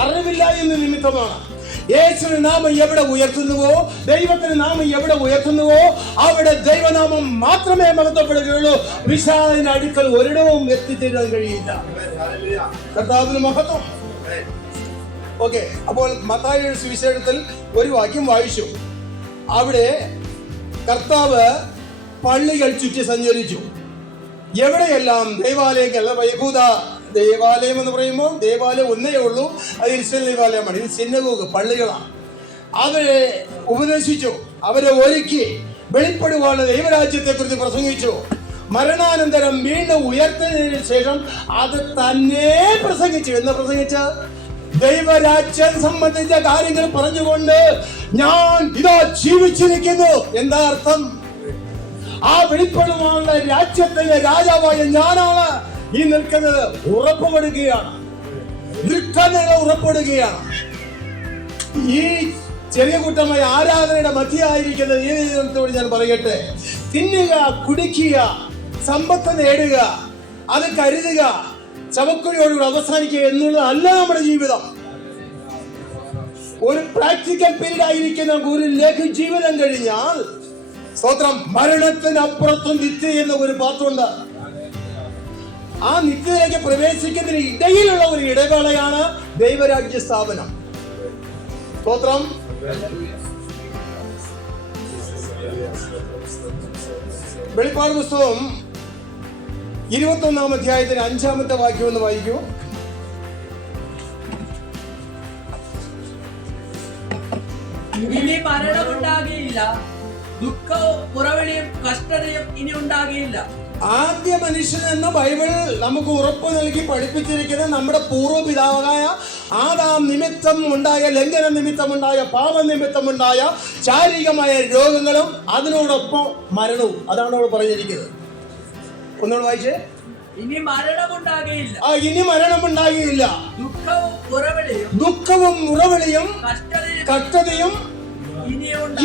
അറിവില്ലായ്മ നിമിത്തമാണ്. യേശുവിന്റെ നാമം എവിടെ ഉയർത്തുന്നുവോ, ദൈവത്തിന്റെ നാമം എവിടെ ഉയർത്തുന്നുവോ അവിടെ ദൈവനാമം മാത്രമേ മഹത്വപ്പെടുകയുള്ളൂ. വിശാലിന്റെ അടുക്കൽ ഒരിടവും എത്തിച്ചേരാൻ കഴിയില്ല. കർത്താവിന് മഹത്വം. ഓക്കെ, അപ്പോൾ മത്തായിയുടെ സുവിശേഷത്തിൽ ഒരു വാക്യം വായിച്ചു. അവിടെ കർത്താവ് പള്ളികൾ ചുറ്റി സഞ്ചരിച്ചു. എവിടെയെല്ലാം ദേവാലയങ്ങൾ, യഹൂദ ദേവാലയം എന്ന് പറയുമ്പോൾ ദേവാലയം ഒന്നേ ഉള്ളൂ, അത് ഇസ്രായേൽ ദേവാലയമാണ്. ഇത് സിനഗോഗ്, പള്ളികളാണ്. അവരെ ഉപദേശിച്ചു, അവരെ ഒരുക്കി വെളിപ്പെടുവാനുള്ള ദൈവരാജ്യത്തെ കുറിച്ച് പ്രസംഗിച്ചു. മരണാനന്തരം വീണ്ടും ഉയർത്തതിനു ശേഷം അത് തന്നെ പ്രസംഗിച്ചു. എന്ന് പ്രസംഗിച്ച ദൈവരാജ്യം സംബന്ധിച്ച കാര്യങ്ങൾ പറഞ്ഞുകൊണ്ട് ഞാൻ ഇതാ ജീവിച്ചിരിക്കുന്നു. എന്താ അർത്ഥം? ആ വെളിപ്പെടുവാനുള്ള രാജ്യത്തിലെ രാജാവായ ഞാനാണ് ഈ നിൽക്കുന്നത് ഉറപ്പ് കൊടുക്കുകയാണ്, നിൽക്കുന്നത് ഉറപ്പെടുകയാണ്. ഈ ചെറിയ കൂട്ടമായ ആരാധനയുടെ മധ്യയായിരിക്കുന്ന ഈ ദിനത്തോട് ഞാൻ പറയട്ടെ, തിന്നുക, കുടിക്കുക, സമ്പത്ത് നേടുക, അത് കരുതുക, ചവക്കുഴിയോടുകൂടി അവസാനിക്കുക എന്നുള്ളതല്ല നമ്മുടെ ജീവിതം. ഒരു പ്രാക്ടിക്കൽ പീരീഡ് ആയിരിക്കുന്ന ഒരു ലഘു ജീവിതം കഴിഞ്ഞാൽ സ്തോത്രം, മരണത്തിനപ്പുറത്തും നിത്യ എന്ന ഒരു പാത്രമുണ്ട്. ആ നിത്യതയിലേക്ക് പ്രവേശിക്കുന്നതിന് ഇടയിലുള്ള ഒരു ഇടവേളയാണ് ദൈവരാജ്യ സ്ഥാപനം. സ്തോത്രം. വെളിപ്പാട് പുസ്തകം 21-ാം അധ്യായത്തിന് 5-ാമത്തെ വാക്യം ഒന്ന് വായിക്കൂ. ഇനി മരണമുണ്ടാകുകയില്ല, ദുഃഖവും പുറവിളിയും കഷ്ടതയും ഇനി ഉണ്ടാകുകയില്ല. ആദ്യ മനുഷ്യൻ എന്ന ബൈബിൾ നമുക്ക് ഉറപ്പ് നൽകി പഠിപ്പിച്ചിരിക്കുന്ന നമ്മുടെ പൂർവ്വപിതാവായ ആദാം നിമിത്തം ഉണ്ടായ, ലംഘന നിമിത്തമുണ്ടായ, പാപനിമിത്തമുണ്ടായ ശാരീരികമായ രോഗങ്ങളും അതിനോടൊപ്പം മരണവും, അതാണ് അവിടെ പറഞ്ഞിരിക്കുന്നത്. ഒന്നുകൂടെ വായിച്ചേ. ഇനി മരണമുണ്ടാകുകയില്ല, ഇനി മരണമുണ്ടാകുകയില്ല, ദുഃഖവും ഉറവിളിയും കഷ്ടതയും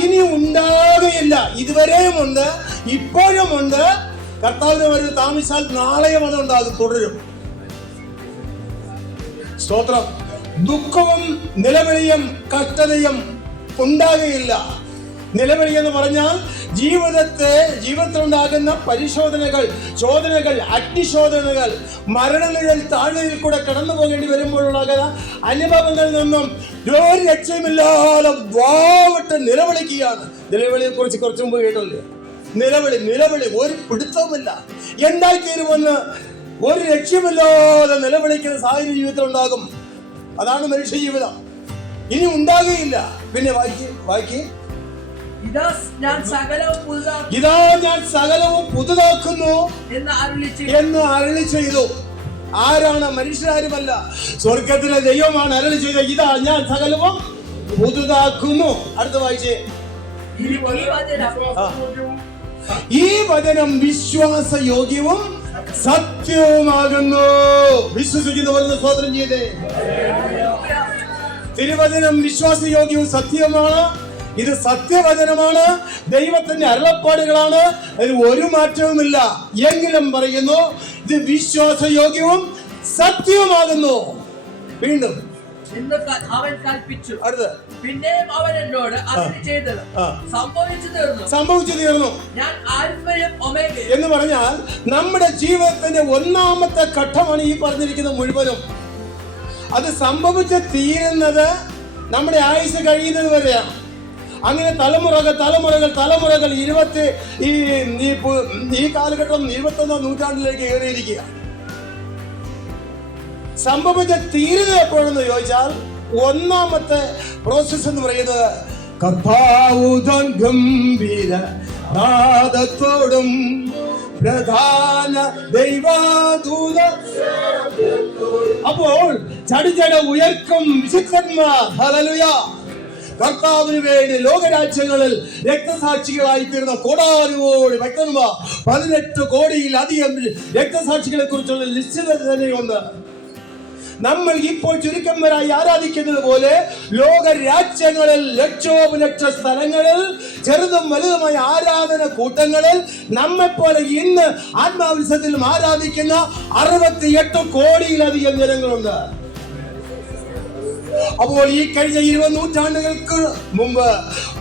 ഇനി ഉണ്ടാകുകയില്ല. ഇതുവരെയും ഉണ്ട്, ഇപ്പോഴും ഉണ്ട്. കർത്താവിന് ഒരു താമസിച്ചാൽ നാളെയും അത് ഉണ്ടാകും, തുടരും. സ്തോത്രം. ദുഃഖവും നിലവിളിയും ഉണ്ടാകുകയില്ല. നിലവിളി എന്ന് പറഞ്ഞാൽ ജീവിതത്തിലുണ്ടാകുന്ന പരിശോധനകൾ, ചോദനകൾ, അഗ്നിശോധനകൾ, മരണനിഴൽ താഴ്വരയിൽ കൂടെ കടന്നു പോകേണ്ടി വരുമ്പോഴുള്ള അനുഭവങ്ങളിൽ നിന്നും ഒരു രക്ഷയുമില്ലാതെ വാവിട്ട് നിലവിളിക്കുകയാണ്. നിലവിളിയെ കുറിച്ച് കുറച്ചു മുമ്പ് കേട്ടല്ലേ? നിലവിളി ഒരു പിടുത്തവുമില്ല. എന്തായിത്തീരുമെന്ന് ഒരു ലക്ഷ്യമില്ലാതെ നിലവിളിക്കുന്ന സാഹചര്യ ജീവിതത്തിൽ ഉണ്ടാകും. അതാണ് മനുഷ്യ ജീവിതം. ഇനി ഉണ്ടാകുകയില്ല. പിന്നെ വായിക്ക്. ഇതാ ഞാൻ സകലവും പുതുതാക്കുന്നു എന്ന് അരുളി ചെയ്തു. ആരാണ്? മനുഷ്യരാരുമല്ല, സ്വർഗത്തിലെ ദൈവമാണ് അരുളി ചെയ്തത്. ഇതാ ഞാൻ സകലവും പുതുതാക്കുന്നു. അടുത്ത വായിച്ചേ. ഈ വചനം വിശ്വാസയോഗ്യവും സത്യവുമാകുന്നു. വിശ്വസിക്കുന്നവരെന്ന് സ്തോത്രം ചെയ്തേ. തിരുവചനം വിശ്വാസയോഗ്യവും സത്യവുമാണ്. ഇത് സത്യവചനമാണ്, ദൈവത്തിന്റെ അരുളപ്പാടുകളാണ്, അതിന് ഒരു മാറ്റവുമില്ല. എങ്കിലും പറയുന്നു ഇത് വിശ്വാസയോഗ്യവും സത്യവുമാകുന്നു. വീണ്ടും അവൻ കൽപ്പിച്ചു. അടുത്ത് പിന്നെയും അവൻ എന്നോട് സംഭവിച്ചു തീർന്നു. ഞാൻ ആൽഫയും ഒമേഗയും എന്ന് പറഞ്ഞാൽ നമ്മുടെ ജീവിതത്തിന്റെ ഒന്നാമത്തെ ഘട്ടമാണ് ഈ പറഞ്ഞിരിക്കുന്ന മുഴുവനും. അത് സംഭവിച്ച് തീരുന്നത് നമ്മുടെ ആയുസ് കഴിയുന്നത് വരെയാണ്. അങ്ങനെ തലമുറകൾ ഈ കാലഘട്ടം 21-ാം നൂറ്റാണ്ടിലേക്ക് കയറിയിരിക്കുക. സംഭവിച്ച തീരുന്നത് എപ്പോഴെന്ന് ചോദിച്ചാൽ ഒന്നാമത്തെ പ്രോസസ് എന്ന് പറയുന്നത് കർത്താവുതൻ ഗംഭീര നാദത്തോടും പ്രധാന ദൈവദൂത. അപ്പോൾ ചടിചട ഉയർക്കും വിശുദ്ധന്മാർ. ഹല്ലേലൂയ. കർത്താവിന് വേണ്ടി ലോകരാജ്യങ്ങളിൽ രക്തസാക്ഷികളായി തീർന്ന കോടാനുകോടി ഭക്തന്മാർ, 18 കോടിയിലധികം രക്തസാക്ഷികളെ കുറിച്ചുള്ള ലിസ്റ്റ് തന്നെയുണ്ട്. നമ്മൾ ഇപ്പോൾ ചുരുക്കന്മാരായി ആരാധിക്കുന്നത് പോലെ ലോകരാജ്യങ്ങളിൽ ലക്ഷോപലക്ഷ സ്ഥലങ്ങളിൽ ചെറുതും വലുതുമായ ആരാധന കൂട്ടങ്ങളിൽ നമ്മെപ്പോലെ ഇന്ന് ആത്മാവിശ്വത്തിലും ആരാധിക്കുന്ന 68 കോടിയിലധികം ജനങ്ങളുണ്ട്. അപ്പോൾ ഈ കഴിഞ്ഞ 20 നൂറ്റാണ്ടുകൾക്ക് മുമ്പ്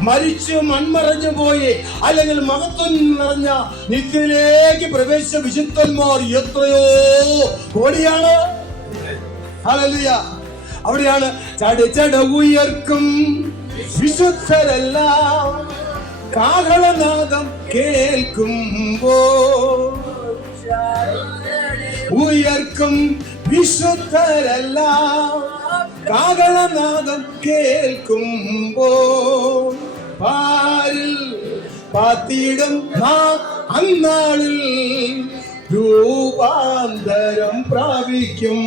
മരിച്ചു മൺമറഞ്ഞു പോയി അല്ലെങ്കിൽ മഹത്വം നിറഞ്ഞ നിത്യത്തിലേക്ക് പ്രവേശിച്ച വിശുദ്ധന്മാർ എത്രയോ കോടിയാണ്. ഹല്ലേലൂയ. അവിടെയാണ് ചടചട ഉയർക്കും വിശുദ്ധരെല്ലാം കാഹളനാദം കേൾക്കുമ്പോ ഉയർക്കും വിശുദ്ധരെല്ലാം കാഹളനാദം കേൾക്കുമ്പോ പാരിൽ പാത്തിയിടും അന്നാളിൽ രൂപാന്തരം പ്രാപിക്കും.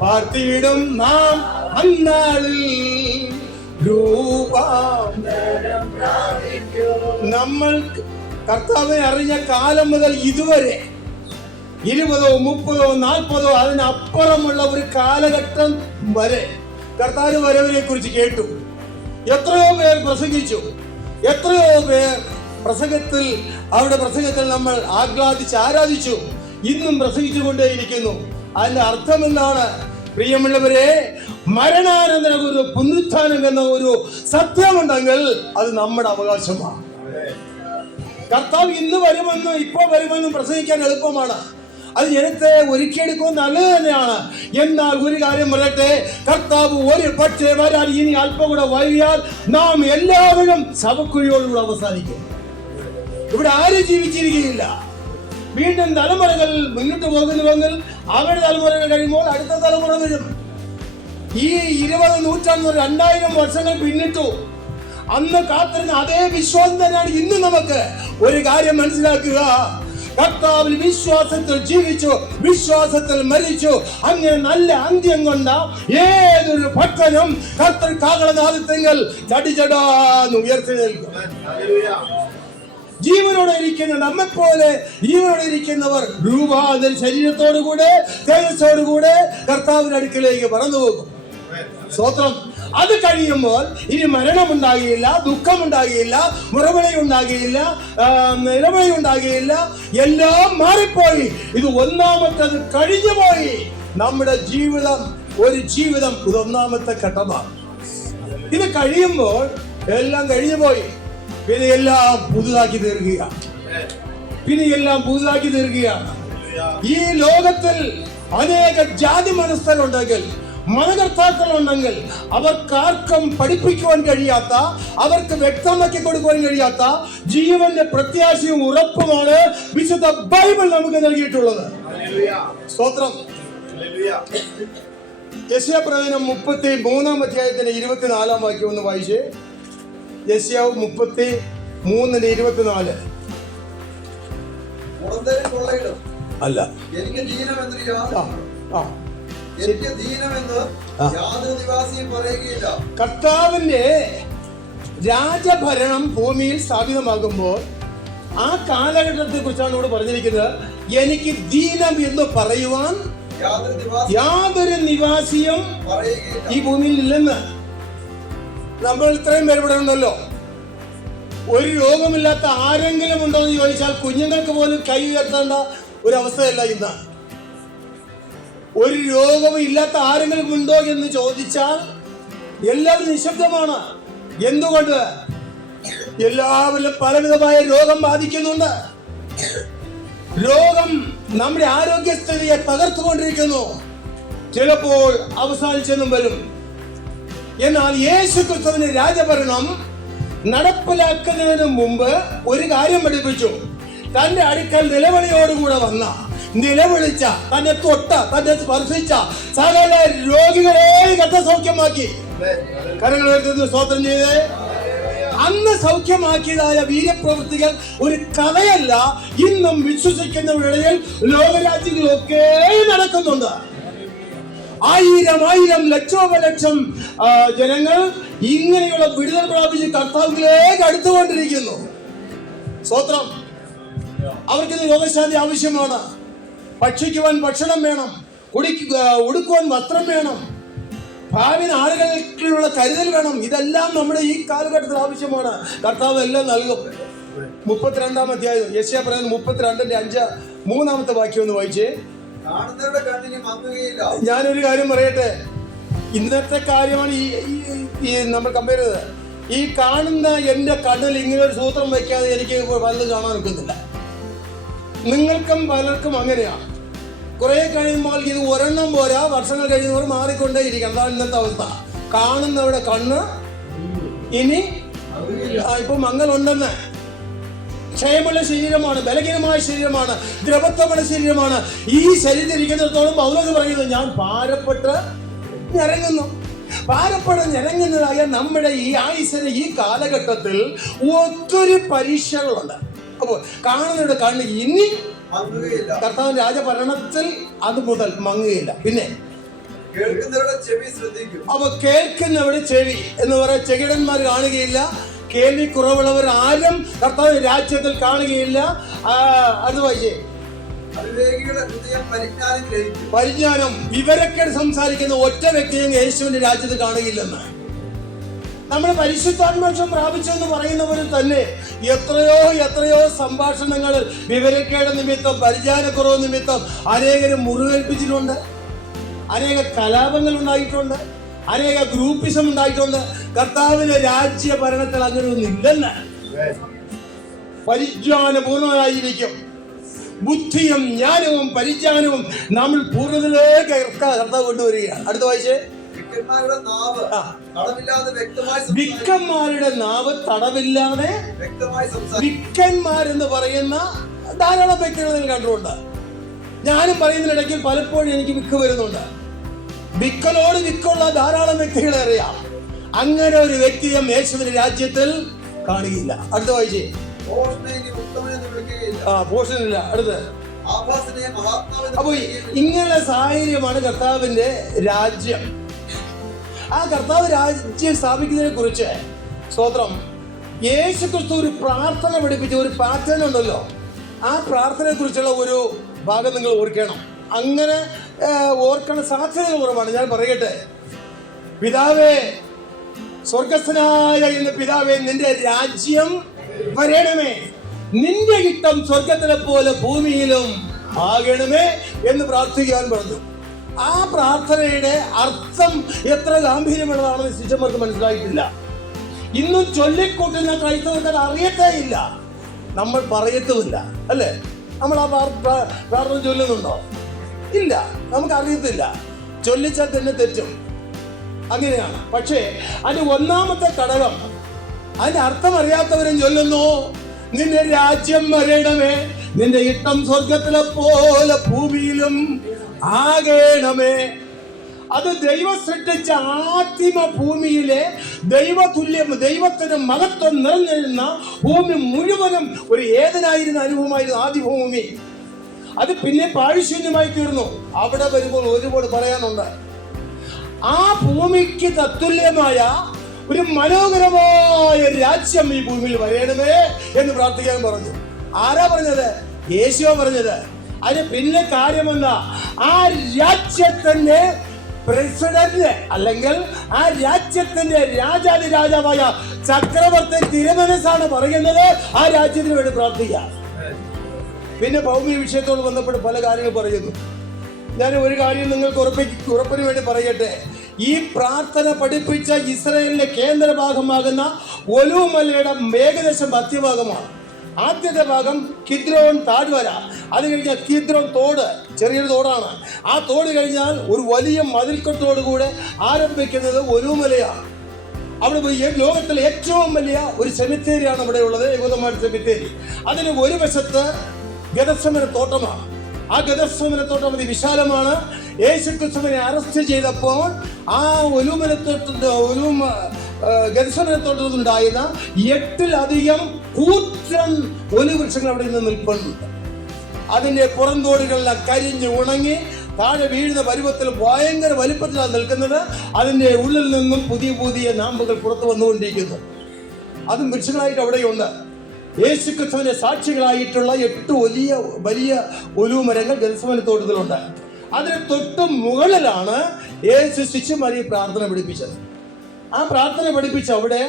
പാർത്തിയിടും നാം അന്നാളിൽ രൂപാന്തരം പ്രാപിക്കും. നമ്മൾ കർത്താവിനെ അറിഞ്ഞ കാലം മുതൽ ഇതുവരെ 20, 30, 40 അതിനപ്പുറമുള്ള ഒരു കാലഘട്ടം വരെ കർത്താവ് വരവിനെ കുറിച്ച് കേട്ടു. എത്രയോ പേർ പ്രസംഗിച്ചു, എത്രയോ പേർ അവരുടെ പ്രസംഗത്തിൽ നമ്മൾ ആഹ്ലാദിച്ച് ആരാധിച്ചു. ഇന്നും പ്രസംഗിച്ചുകൊണ്ടേയിരിക്കുന്നു. അതിന്റെ അർത്ഥം എന്താണ്? പ്രിയമുള്ളവരെ, മരണാനന്തരം ഒരു പുനരുത്ഥാനം എന്ന ഒരു സത്യമുണ്ടെങ്കിൽ അത് നമ്മുടെ അവകാശമാണ്. കർത്താവ് ഇന്ന് വരുമെന്നും ഇപ്പോ വരുമെന്നും പ്രസംഗിക്കാൻ എളുപ്പമാണ്. അത് ജനത്തെ ഒരുക്കിയെടുക്കുന്നത് നല്ലത് തന്നെയാണ്. എന്നാൽ ഒരു കാര്യം പറയട്ടെ, കർത്താവ് ഒരു പക്ഷേ വരാൻ ഇനി അല്പം കൂടെ വൈകിയാൽ നാം എല്ലാവരും ശവക്കുഴിയോടുകൂടെ അവസാനിക്കും. ഇവിടെ ആരും ജീവിച്ചിരിക്കുകയില്ല. വീണ്ടും തലമുറകൾ മുന്നോട്ട് പോകുന്നുവെങ്കിൽ അവരുടെ തലമുറകൾ കഴിയുമ്പോൾ അടുത്ത തലമുറ വരും. ഈ 20 നൂറ്റാണ്ട് 2000 വർഷങ്ങൾ പിന്നിട്ടു. അന്ന് കാത്തിരുന്ന അതേ വിശ്വാസം തന്നെയാണ് ഇന്ന്. നമുക്ക് ഒരു കാര്യം മനസ്സിലാക്കുക, കർത്താവിൽ വിശ്വാസത്തിൽ ജീവിച്ചു, വിശ്വാസത്തിൽ മരിച്ചു. അങ്ങനെ നല്ല അന്ത്യം കൊണ്ട ഏതൊരു ഭക്തനും കർത്തർ കാഹളനാദത്തെങ്കിൽ ചടിചടാന്ന് ഉയർത്തി നിൽക്കും. ജീവനോടെ ഇരിക്കുന്ന നമ്മെപ്പോലെ ജീവനോടെ ഇരിക്കുന്നവർ രൂപാന്തര ശരീരത്തോടുകൂടെ തേജസ്സോടുകൂടെ കർത്താവിന്റെ അടുക്കലേക്ക് പറന്നു പോകും. സ്തോത്രം. അത് കഴിയുമ്പോൾ ഇനി മരണമുണ്ടാകുകയില്ല, ദുഃഖമുണ്ടാകുകയില്ല, മുറവിളയുണ്ടാകുകയില്ല, നിലവിളയുണ്ടാകുകയില്ല. എല്ലാം മാറിപ്പോയി. ഇത് ഒന്നാമത്തത് കഴിഞ്ഞുപോയി. നമ്മുടെ ജീവിതം ഇത് ഒന്നാമത്തെ ഘട്ടമാണ്. ഇത് കഴിയുമ്പോൾ എല്ലാം കഴിഞ്ഞുപോയി. പിന്നെ എല്ലാം പുതുതാക്കി തീർക്കുകയാണ്. ഈ ലോകത്തിൽ അനേക ജാതി മനസ്ഥരുണ്ടെങ്കിൽ, മതകർത്താക്കളുണ്ടെങ്കിൽ, അവർക്കാർക്കും പഠിപ്പിക്കുവാൻ കഴിയാത്ത, അവർക്ക് വ്യക്തമാക്കി കൊടുക്കുവാൻ കഴിയാത്ത ജീവന്റെ പ്രത്യാശയും ഉറപ്പുമാണ് വിശുദ്ധ ബൈബിൾ നമുക്ക് നൽകിയിട്ടുള്ളത്. സ്തോത്രം. യെശയ്യാപ്രവചനം 33-ാം അധ്യായത്തിന്റെ 24-ാം വാക്യം ഒന്ന് വായിച്ചേ. യെശയ്യാവ് 33:24. അല്ല, കർത്താവിന്റെ രാജഭരണം ഭൂമിയിൽ സ്ഥാപിതമാകുമ്പോൾ ആ കാലഘട്ടത്തെ കുറിച്ചാണ് ഇവിടെ പറഞ്ഞിരിക്കുന്നത്. എനിക്ക് ദീനം എന്ന് പറയുവാൻ യാതൊരു നിവാസിയും ഈ ഭൂമിയിൽ ഇല്ലെന്ന്. നമ്മൾ ഇത്രയും പേര് ഇവിടെ ഉണ്ടല്ലോ. ഒരു രോഗമില്ലാത്ത ആരെങ്കിലും ഉണ്ടോ എന്ന് ചോദിച്ചാൽ കുഞ്ഞുങ്ങൾക്ക് പോലും കൈ ഉയർത്തേണ്ട ഒരു അവസ്ഥയല്ല ഇന്ന്. ഒരു രോഗവും ഇല്ലാത്ത ആരെങ്കിലും ഉണ്ടോ എന്ന് ചോദിച്ചാൽ എല്ലാവരും നിശബ്ദമാണ്. എന്തുകൊണ്ട്? എല്ലാവരും പലവിധമായ രോഗം ബാധിക്കുന്നുണ്ട്. രോഗം നമ്മുടെ ആരോഗ്യസ്ഥിതിയെ തകർത്തുകൊണ്ടിരിക്കുന്നു. ചിലപ്പോൾ അവസാനിച്ചെന്നും വരും. എന്നാൽ യേശു ക്രിസ്തുവിന്റെ രാജഭരണം നടപ്പിലാക്കുന്നതിന് മുമ്പ് ഒരു കാര്യം പഠിപ്പിച്ചു. തന്റെ അടുക്കൽ നിലവിളിയോടുകൂടെ വന്ന, നിലവിളിച്ച, തന്നെ തൊട്ട, തന്നെ സ്പർശിച്ച സകല രോഗികളെ സൗഖ്യമാക്കി. കരങ്ങൾ ഉയർത്തുന്നു, സ്തോത്രം ചെയ്തേ. അന്ന് സൗഖ്യമാക്കിയതായ വീര്യപ്രവൃത്തികൾ ഒരു കഥയല്ല. ഇന്നും വിശ്വസിക്കുന്നവരുടെ ലോകരാജ്യങ്ങളൊക്കെ നടക്കുന്നുണ്ട്. 1000 ലക്ഷോപലക്ഷം ജനങ്ങൾ ഇങ്ങനെയുള്ള വിടുതൽ പ്രാപിച്ച് കർത്താവിലേക്ക് അടുത്തുകൊണ്ടിരിക്കുന്നു. സ്തോത്രം. അവർക്കിത് രോഗശാന്തി ആവശ്യമാണ്. ഭക്ഷിക്കുവാൻ ഭക്ഷണം വേണം, ഉടുക്കുവാൻ വസ്ത്രം വേണം, ഭാവി നാളുകളിലുള്ള കരുതൽ വേണം. ഇതെല്ലാം നമ്മുടെ ഈ കാലഘട്ടത്തിൽ ആവശ്യമാണ്. കർത്താവ് എല്ലാം നൽകും. 32-ാം അധ്യായം യെശയ്യാപ്രവചനം 32:5 3-ാമത്തെ വാക്യം ഒന്ന് വായിച്ചേ. കാണുന്നവരുടെ കണ്ണിന് മങ്ങുകയില്ല. ഞാനൊരു കാര്യം പറയട്ടെ, ഇന്നത്തെ കാര്യമാണ് ഈ നമ്മൾ കമ്പയർ ചെയ്തത്. ഈ കാണുന്ന എൻ്റെ കണ്ണിൽ ഇങ്ങനെ ഒരു സൂത്രം വയ്ക്കാതെ എനിക്ക് പലതും കാണാൻ നിൽക്കുന്നില്ല. നിങ്ങൾക്കും പലർക്കും അങ്ങനെയാണ്. കുറെ കഴിയുമ്പോൾ ഇത് ഒരെണ്ണം പോരാ, വർഷങ്ങൾ കഴിയുന്നവർ മാറിക്കൊണ്ടേ ഇരിക്കണം. അതാണ് ഇന്നത്തെ അവസ്ഥ. കാണുന്നവരുടെ കണ്ണ് ഇനി ഇപ്പൊ മങ്ങലുണ്ടെന്ന്. ക്ഷയമുള്ള ശരീരമാണ്, ബലഹീനമായ ശരീരമാണ്, ദ്രവത്വമുള്ള ശരീരമാണ്. ഈ ശരീരത്തിൽ ഇരിക്കുന്നിടത്തോളം പൗലോസ് പറയുന്നത്, ഞാൻ ഭാരപ്പെട്ട് ഞരങ്ങുന്നു. ഭാരപ്പെട്ട് ഞരങ്ങുന്നതായ നമ്മുടെ ഈ ആയുസ്സിന്റെ ഈ കാലഘട്ടത്തിൽ ഒത്തിരി പരീക്ഷകളുണ്ട്. അപ്പോൾ കാണുന്നവരുടെ കണ്ണ് ഇനി കർത്താവ് രാജഭരണത്തിൽ അത് മുതൽ മങ്ങുകയില്ല. പിന്നെ കേൾക്കുന്നവരുടെ ചെവി ശ്രദ്ധിക്കും. അപ്പൊ കേൾക്കുന്നവരുടെ ചെവി എന്ന് പറയാൻ ചെകിടന്മാർ കാണുകയില്ല. കേൾവി കുറവുള്ളവർ ആരും കർത്താവ് രാജ്യത്തിൽ കാണുകയില്ല. അത് വായിച്ചേ, പരിജ്ഞാനം, വിവരക്കേട് സംസാരിക്കുന്ന ഒറ്റ വ്യക്തിയും യേശുവിന്റെ രാജ്യത്ത് കാണുകയില്ലെന്ന്. നമ്മൾ പരിശുദ്ധാത്മാക്ഷം പ്രാപിച്ചെന്ന് പറയുന്നവരിൽ തന്നെ എത്രയോ സംഭാഷണങ്ങളിൽ വിവരക്കേട് നിമിത്തം, പരിജ്ഞാനക്കുറവ് നിമിത്തം അനേകരും മുറിവേൽപ്പിച്ചിട്ടുണ്ട്. അനേക കലാപങ്ങൾ ഉണ്ടായിട്ടുണ്ട്, അനേക ഗ്രൂപ്പിസം ഉണ്ടായിട്ടുണ്ട്. കർത്താവിന്റെ രാജ്യ ഭരണത്തിൽ അങ്ങനെയൊന്നും ഇല്ലെന്ന്. പരിജ്ഞാനപൂർണമായിരിക്കും. ബുദ്ധിയും ജ്ഞാനവും പരിജ്ഞാനവും നമ്മൾ പൂർണ്ണതയിലേക്ക് കർത്താവ് കൊണ്ടുവരികയാണ്. അടുത്ത വായിച്ചേ, വിക്കന്മാരുടെ നാവ് തടവില്ലാതെ വിക്കന്മാരെന്ന് പറയുന്ന ധാരാളം വ്യക്തികൾ കണ്ടുകൊണ്ട് ഞാനും പറയുന്നതിനിടയ്ക്ക് പലപ്പോഴും എനിക്ക് വിക്ക് വരുന്നുണ്ട്. വിക്കലോട് വിക്കുള്ള ധാരാളം വ്യക്തികളെ അറിയാം. അങ്ങനെ ഒരു വ്യക്തിയും യേശുവിന്റെ രാജ്യത്തിൽ കാണുകയില്ല. അടുത്ത വായിച്ചേ, പോഷനില്ല. അടുത്ത്, അപ്പൊ ഇങ്ങനെ സാഹചര്യമാണ് കർത്താവിന്റെ രാജ്യം. ആ കർത്താവ് രാജ്യം സ്ഥാപിക്കുന്നതിനെ കുറിച്ച് സ്തോത്രം, യേശു ക്രിസ്തു ഒരു പ്രാർത്ഥന പഠിപ്പിച്ച ഒരു പാറ്റേൺ ഉണ്ടല്ലോ. ആ പ്രാർത്ഥനയെ കുറിച്ചുള്ള ഒരു ഭാഗം നിങ്ങൾ ഓർക്കണം. അങ്ങനെ ഓർക്കണ സാധ്യത കുറവാണ്. ഞാൻ പറയട്ടെ, പിതാവേ, സ്വർഗസ്ഥനായ എന്ന പിതാവേ, നിന്റെ രാജ്യം വരണമേ, നിന്റെ ഇഷ്ടം സ്വർഗത്തിലെ പോലെ ഭൂമിയിലും ആകണമേ എന്ന് പ്രാർത്ഥിക്കാൻ പറഞ്ഞു. ആ പ്രാർത്ഥനയുടെ അർത്ഥം എത്ര ഗാംഭീര്യമുള്ളതാണെന്ന് ശിഷ്യന്മാർക്ക് മനസ്സിലായിട്ടില്ല. ഇന്നും ചൊല്ലിക്കൂട്ടുന്ന ക്രൈസ്തവർക്കാർ അറിയത്തേ ഇല്ല. നമ്മൾ പറയത്തുമില്ല, അല്ലേ? നമ്മൾ ആ പ്രാർത്ഥന ചൊല്ലുന്നുണ്ടോ? ഇല്ല, നമുക്ക് അറിയത്തില്ല. ചൊല്ലിച്ചാൽ തന്നെ തെറ്റും. അങ്ങനെയാണ്. പക്ഷേ അതിന്റെ ഒന്നാമത്തെ ഘടകം, അതിന്റെ അർത്ഥം അറിയാത്തവരും ചൊല്ലുന്നു, നിന്റെ രാജ്യം വരണമേ, നിന്റെ ഇഷ്ടം സ്വർഗത്തിലെ പോലെ ഭൂമിയിലും ആകണമേ. അത് ദൈവം സൃഷ്ടിച്ച ആദിമ ഭൂമിയിലെ ദൈവത്തിന് മഹത്വം നിറഞ്ഞിരുന്ന ഭൂമി മുഴുവനും ഒരു ഏതനായിരുന്ന അനുഭവമായിരുന്നു ആദ്യ ഭൂമി. അത് പിന്നെ പാഴ്ശൂന്യമായി തീർന്നു. അവിടെ വരുമ്പോൾ ഒരുപാട് പറയാനുണ്ട്. ആ ഭൂമിക്ക് തത്തുല്യമായ ഒരു മനോഹരമായ രാജ്യം ഈ ഭൂമിയിൽ വരേണമേ എന്ന് പ്രാർത്ഥിക്കാൻ പറഞ്ഞു. ആരാ പറഞ്ഞത്? യേശുവാ പറഞ്ഞത്. അതിന് പിന്നെ കാര്യമെന്താ? ആ രാജ്യത്തിന്റെ പ്രസിഡന്റ് അല്ലെങ്കിൽ ആ രാജ്യത്തിന്റെ രാജാവായ ചക്രവർത്തി തിരുമനസാണ് പറയുന്നത് ആ രാജ്യത്തിന് വേണ്ടി പ്രാർത്ഥിക്കാം. പിന്നെ ഭൗമിക വിഷയത്തോട് ബന്ധപ്പെട്ട് പല കാര്യങ്ങൾ പറയുന്നു. ഞാൻ ഒരു കാര്യം നിങ്ങൾക്ക് ഉറപ്പിന് വേണ്ടി പറയട്ടെ. ഈ പ്രാർത്ഥന പഠിപ്പിച്ച ഇസ്രായേലിന്റെ കേന്ദ്രഭാഗമാകുന്ന ഒലിവ് മലയുടെ ഏകദേശം മധ്യഭാഗമാണ്. ആദ്യത്തെ ഭാഗം കിദ്രോൺ താഴ്വര, അത് കഴിഞ്ഞാൽ കിദ്രോൺ തോട്, ചെറിയൊരു തോടാണ്. ആ തോട് കഴിഞ്ഞാൽ ഒരു വലിയ മതിൽക്കെട്ടോടുകൂടെ ആരംഭിക്കുന്നത് ഒലിവ് മലയാണ്. അവിടെ ലോകത്തിലെ ഏറ്റവും വലിയ ഒരു സെമിത്തേരിയാണ് അവിടെ ഉള്ളത്, യഹൂദന്മാരുടെ സെമിത്തേരി. അതിന് ഒരു വശത്ത് ഗെത്സമന തോട്ടമാണ്. ആ ഗെത്സമന തോട്ടം വിശാലമാണ്. യേശു ക്രിസ്തുവിനെ അറസ്റ്റ് ചെയ്തപ്പോൾ ആ ഗെത്സമനത്തോട്ടത്തിലുണ്ടായിരുന്ന 8-ലധികം കൂറ്റൻ ഒലിവ് വൃക്ഷങ്ങൾ അവിടെ നിന്ന് നിൽപ്പുണ്ട്. അതിന്റെ പുറന്തോടുകളെല്ലാം കരിഞ്ഞ് ഉണങ്ങി താഴെ വീഴുന്ന പരുവത്തിൽ ഭയങ്കര വലിപ്പത്തിലാണ് നിൽക്കുന്നത്. അതിന്റെ ഉള്ളിൽ നിന്നും പുതിയ നാമ്പുകൾ പുറത്തു വന്നുകൊണ്ടിരിക്കുന്നു. അതും വൃക്ഷങ്ങളായിട്ട് അവിടെയുണ്ട്. യേശു ക്രിസ്തുവിന്റെ സാക്ഷികളായിട്ടുള്ള 8 വലിയ ഒലിവ് മരങ്ങൾ ഗെത്സമന തോട്ടത്തിലുണ്ട്. അതിന് തൊട്ട് മുകളിലാണ് യേശു ശിഷ്യന്മാരെ പ്രാർത്ഥന പഠിപ്പിച്ചത്. ആ പ്രാർത്ഥന പഠിപ്പിച്ച അവിടെ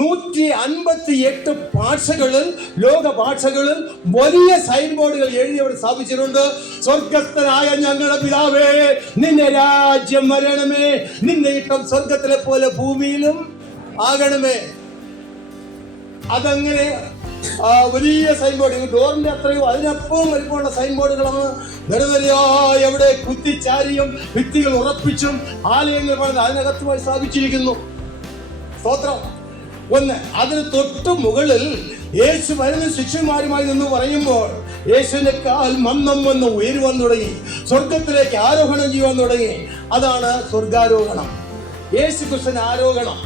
158 ഭാഷകളിൽ, ലോക ഭാഷകളിൽ വലിയ സൈൻ ബോർഡുകൾ എഴുതി അവിടെ സ്ഥാപിച്ചിട്ടുണ്ട്. സ്വർഗസ്ഥനായ ഞങ്ങളുടെ പിതാവേ, നിന്റെ രാജ്യം വരണമേ, നിന്റെ ഇഷ്ടം സ്വർഗത്തിലെ പോലെ ഭൂമിയിലും ആകണമേ. അതങ്ങനെ വലിയ സൈൻ ബോർഡ്, ഡോറിന്റെ അത്രയും അതിനപ്പുറം വലിപ്പമുള്ള സൈൻ ബോർഡുകളാണ് നിരനിരയായി അവിടെ കുത്തിച്ചാരിയും ഭിത്തികൾ ഉറപ്പിച്ചും ആലയങ്ങൾ പണിത് അതിനകത്തുമായി സ്ഥാപിച്ചിരിക്കുന്നു. സ്തോത്രം. ഒന്ന്, അതിന് തൊട്ട് മുകളിൽ യേശു വരുന്ന ശിഷ്യന്മാരുമായി നിന്ന് പറയുമ്പോൾ യേശുവിന്റെ കാൽ മന്നം വന്ന് ഉയരുവാൻ തുടങ്ങി, സ്വർഗത്തിലേക്ക് ആരോഹണം ചെയ്യുവാൻ തുടങ്ങി. അതാണ് സ്വർഗാരോഹണം, യേശു കൃഷ്ണൻ ആരോഹണം.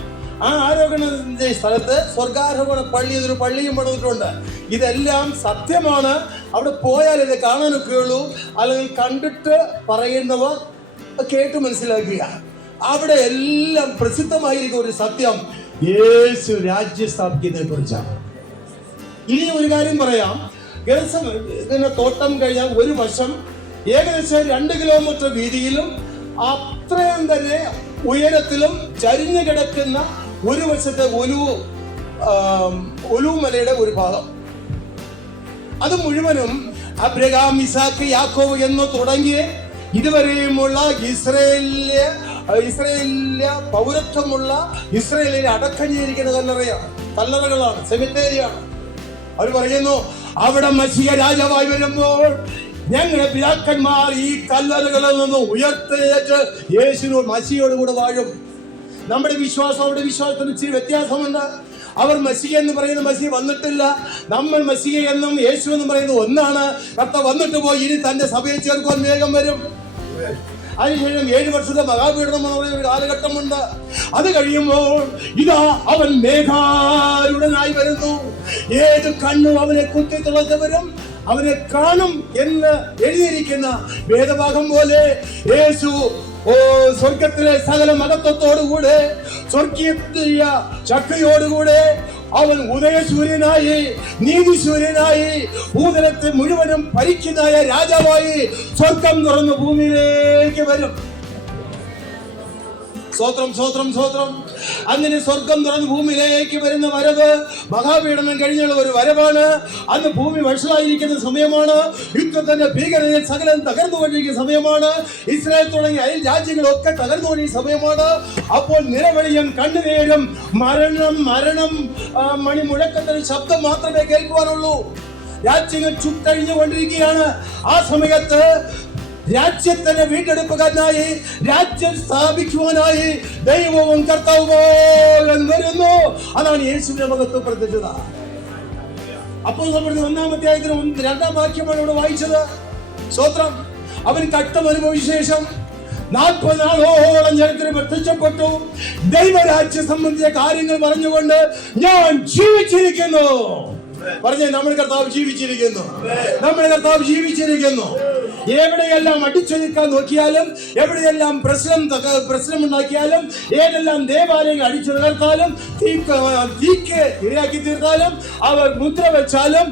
ആ ആരോഹണത്തിന്റെ സ്ഥലത്ത് സ്വർഗാരോഹണ പള്ളി എന്നൊരു പള്ളിയും പണിതിട്ടുണ്ട്. ഇതെല്ലാം സത്യമാണ്. അവിടെ പോയാൽ ഇത് കാണാനൊക്കെയുള്ളൂ, അല്ലെങ്കിൽ കണ്ടിട്ട് പറയുന്നവർ കേട്ട് മനസ്സിലാക്കുക. അവിടെ എല്ലാം പ്രസിദ്ധമായിരിക്കും ഒരു സത്യം, യേശു രാജ്യം സ്ഥാപിക്കുന്നതിനെ കുറിച്ചാണ്. ഇനി ഒരു കാര്യം പറയാം. ഇതിന്റെ തോട്ടം കഴിഞ്ഞാൽ ഒരു വശം ഏകദേശം 2 കിലോമീറ്റർ വീതിയിലും അത്രയും തന്നെ ഉയരത്തിലും ചരിഞ്ഞു കിടക്കുന്ന ഒരു വശത്തെ ഒലു മലയുടെ ഒരു ഭാഗം, അത് മുഴുവനും അബ്രഹാം, ഇസാക്ക്, യാക്കോബ് എന്ന് തുടങ്ങി ഇതുവരെയുമുള്ള ഇസ്രായേലിലെ പൗരത്വമുള്ള ഇസ്രായേലിനെ അടക്കം ചെയ്തിരിക്കുന്ന കല്ലറകളാണ്, സെമിത്തേരിയാണ്. അവർ പറയുന്നു, അവിടെ മശിഹ രാജാവായി വരുമ്പോൾ ഞങ്ങളുടെ പിതാക്കന്മാർ ഈ കല്ലറകളിൽ നിന്ന് ഉയർത്തേറ്റ് യേശുവിനോട് മശിഹയോട് കൂടെ വാഴും. നമ്മുടെ വിശ്വാസം അവരുടെ വിശ്വാസത്തിന് ഇച്ചിരി വ്യത്യാസമുണ്ട്. അവർ മശിഹ എന്ന് പറയുന്ന മശിഹ വന്നിട്ടില്ല. നമ്മൾ മശിഹ എന്നും യേശു എന്നും പറയുന്നത് ഒന്നാണ്. കർത്താവ് വന്നിട്ട് പോയി ഇനി തന്റെ സഭയെ ചേർക്കുവാൻ വേഗം വരും. അതിനുശേഷം 7 വർഷത്തെ മഹാപീഠനം എന്ന് പറയുന്ന ഒരു കാലഘട്ടമുണ്ട്. അത് കഴിയുമ്പോൾ ഇതാ അവൻ മേഘാരൂഢനായി വരുന്നു. ഏത് കണ്ണും അവനെ കുത്തി തുളച്ചവരും അവനെ കാണും എന്ന് എഴുതിയിരിക്കുന്ന വേദഭാഗം പോലെ യേശു സ്വർഗത്തിലെ സകല മഹത്വത്തോടുകൂടെ, സ്വർഗീയ ശക്തിയോടുകൂടെ അവൻ ഉദയസൂര്യനായി, നീതിസൂര്യനായി, ഭൂതലത്തെ മുഴുവനും ഭരിക്കുന്നതായ രാജാവായി സ്വർഗം തുറന്ന് ഭൂമിയിലേക്ക് വരും. സ്തോത്രം, സ്തോത്രം, സ്തോത്രം. അങ്ങനെ സ്വർഗം തുറന്ന് ഭൂമിയിലേക്ക് വരുന്ന വരവ് മഹാപീഡനം കഴിഞ്ഞുള്ള ഒരു വരവാണ്. അന്ന് ഭൂമി വഷളായിരിക്കുന്ന സമയമാണ്. യുദ്ധത്തിന്റെ ഭീകരതയിൽ സകലം തകർന്നുകൊണ്ടിരിക്കുന്ന സമയമാണ്. ഇസ്രായേൽ തുടങ്ങിയ അയൽ രാജ്യങ്ങളൊക്കെ തകർന്നുകൊണ്ടിരിക്കുന്ന സമയമാണ്. അപ്പോൾ നിലവിളിയും കണ്ണുനീരും മരണം മരണം മണിമുഴക്കത്തിന് ശബ്ദം മാത്രമേ കേൾക്കുവാനുള്ളൂ. രാജ്യങ്ങൾ ചുട്ടഴിഞ്ഞുകൊണ്ടിരിക്കുകയാണ്. ആ സമയത്ത് രാജ്യത്തിന്റെ വീണ്ടെടുപ്പുകാരനായി, രാജ്യം സ്ഥാപിക്കുവാനായി ദൈവവും കർത്താവും വരുന്നു. അതാണ് യേശുവിന്റെ മഹത്വ പ്രത്യക്ഷത. അപ്പോൾ നമ്മൾ 1-ാം അധ്യായത്തിന് 2-ാം വാക്യമാണ് ഇവിടെ വായിച്ചത്. സ്തോത്രം. അവൻ കഷ്ടം അനുഭവിച്ച ശേഷം 40 നാളോളം ജനത്തിന് പ്രത്യക്ഷപ്പെട്ടു. ദൈവരാജ്യം സംബന്ധിച്ച കാര്യങ്ങൾ പറഞ്ഞുകൊണ്ട് ഞാൻ ജീവിച്ചിരിക്കുന്നു. പറഞ്ഞേ, നമ്മുടെ കർത്താവ് ജീവിച്ചിരിക്കുന്നു. നമ്മുടെ കർത്താവ് ജീവിച്ചിരിക്കുന്നു. എവിടെയെല്ലാം അടിച്ചൊതുക്കാൻ നോക്കിയാലും, എവിടെയെല്ലാം പ്രശ്നം ഉണ്ടാക്കിയാലും, ഏതെല്ലാം ദേവാലയങ്ങൾ അടിച്ചു തകർത്താലും, തീക്ക് ഇരയാക്കി തീർത്താലും, അവർ മുദ്ര വെച്ചാലും,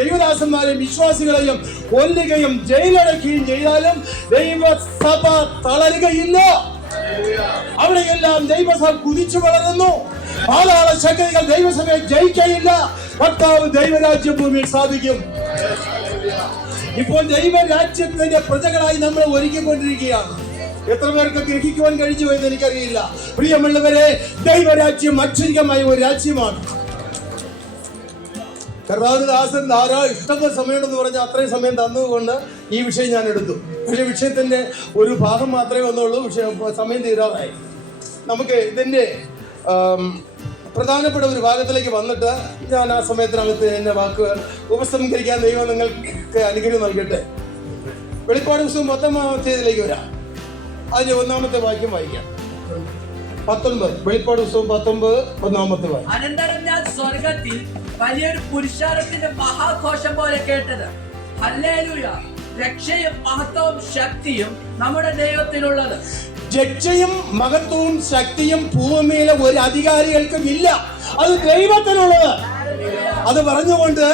ദൈവദാസന്മാരെയും വിശ്വാസികളെയും കൊല്ലുകയും ജയിലടക്കുകയും ചെയ്താലും ദൈവസഭ തളരുകയില്ല. അവിടെയെല്ലാം ദൈവസഭ കുതിച്ചു വളരുന്നു. പാതാള ശക്തികൾ ദൈവസഭയെ ജയിക്കയില്ല. കർത്താവ് ദൈവരാജ്യ ഭൂമിയിൽ സ്ഥാപിക്കും. ഇപ്പോൾ ദൈവരാജ്യത്തിന്റെ പ്രജകളായി നമ്മൾ ഒരുക്കിക്കൊണ്ടിരിക്കുകയാണ്. എത്ര പേർക്ക് ഗ്രഹിക്കുവാൻ കഴിഞ്ഞു എന്ന് എനിക്കറിയില്ല. പ്രിയമുള്ളവരെ, ദൈവരാജ്യം അക്ഷരികമായ ഒരു രാജ്യമാണ്. കർത്താവിന്റെ ദാസൻ ധാരാളം ഇഷ്ടപ്പെട്ട സമയമുണ്ടെന്ന് പറഞ്ഞാൽ അത്രയും സമയം തന്നതുകൊണ്ട് ഈ വിഷയം ഞാൻ എടുത്തു. പക്ഷെ വിഷയത്തിന്റെ ഒരു ഭാഗം മാത്രമേ വന്നുള്ളൂ. സമയം തീരാറായി. നമുക്ക് ഇതിന്റെ പ്രധാനപ്പെട്ട ഒരു ഭാഗത്തിലേക്ക് വന്നിട്ട് ഞാൻ ആ സമയത്തിനകത്ത് എന്റെ വാക്കുകൾ ഉപസംഹരിക്കാൻ ദൈവം നിങ്ങൾക്ക് അനുഗ്രഹം നൽകട്ടെ. വെളിപ്പാട് പുസ്തകം 19-ാം അധ്യായത്തിലേക്ക് വരാം. അതിന്റെ 1-ാമത്തെ വാക്യം വായിക്കാം. 19, വെളിപ്പാട് പുസ്തകം 19, 1-ാമത്തെ വാക്യം. അനന്തരം ഞാൻ സ്വർഗത്തിൽ വലിയൊരു പുരുഷാരത്തിന്റെ മഹാഘോഷം പോലെ കേട്ടത്, ഹല്ലേലൂയ, രക്ഷയും മഹത്വവും ശക്തിയും നമ്മുടെ ദൈവത്തിനുള്ളത്. രക്ഷയും മഹത്വവും ശക്തിയും ഭൂമിയിലെ ഒരു അധികാരികൾക്കും ഇല്ല, അത് ദൈവത്തിനുള്ളത്. അത് പറഞ്ഞുകൊണ്ട്